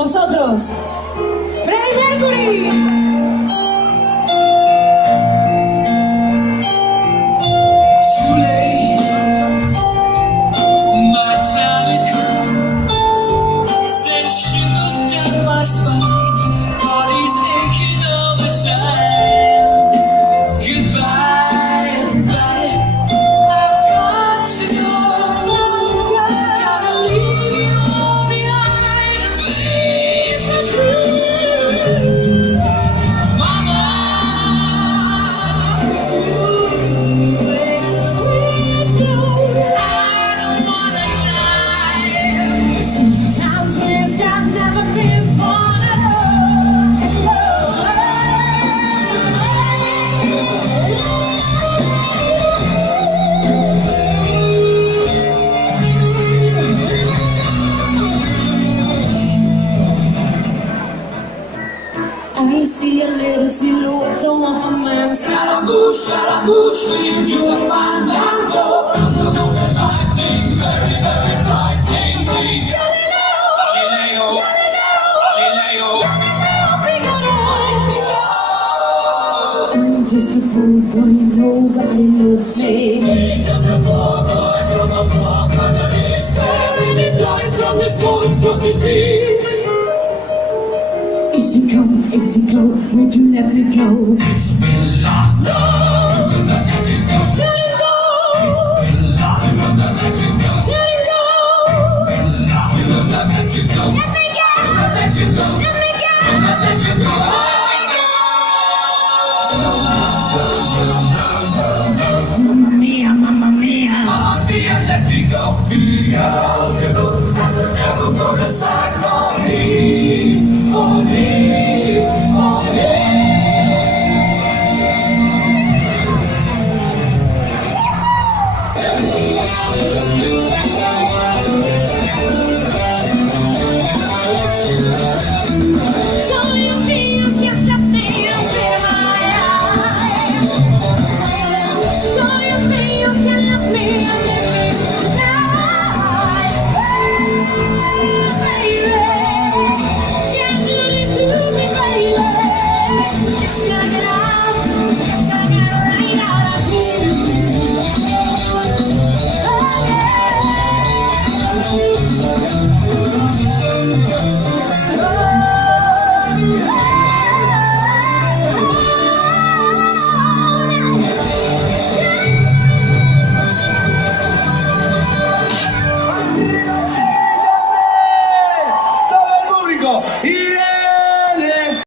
vosotros, Freddie Mercury. I've never been born at I see a little silhouette of a man. Scaramouche, lead to the find and go from the mountain lightning, very, very frightening me. I'm just a poor boy, nobody loves me. He's just a poor boy from a poor country, sparing his life from this monstrosity. Easy go, where'd you let me go? Bismillah, no, I will not let you go. Let it go. Bismillah, I will not let you go. Let it go. Bismillah, I will not let you go. Let me go. I will not let you go. Let me go. I will not let you go. Mamma mia, mamma mia. Mamma mia, let me go. Beelzebub has a devil put aside for me. For me.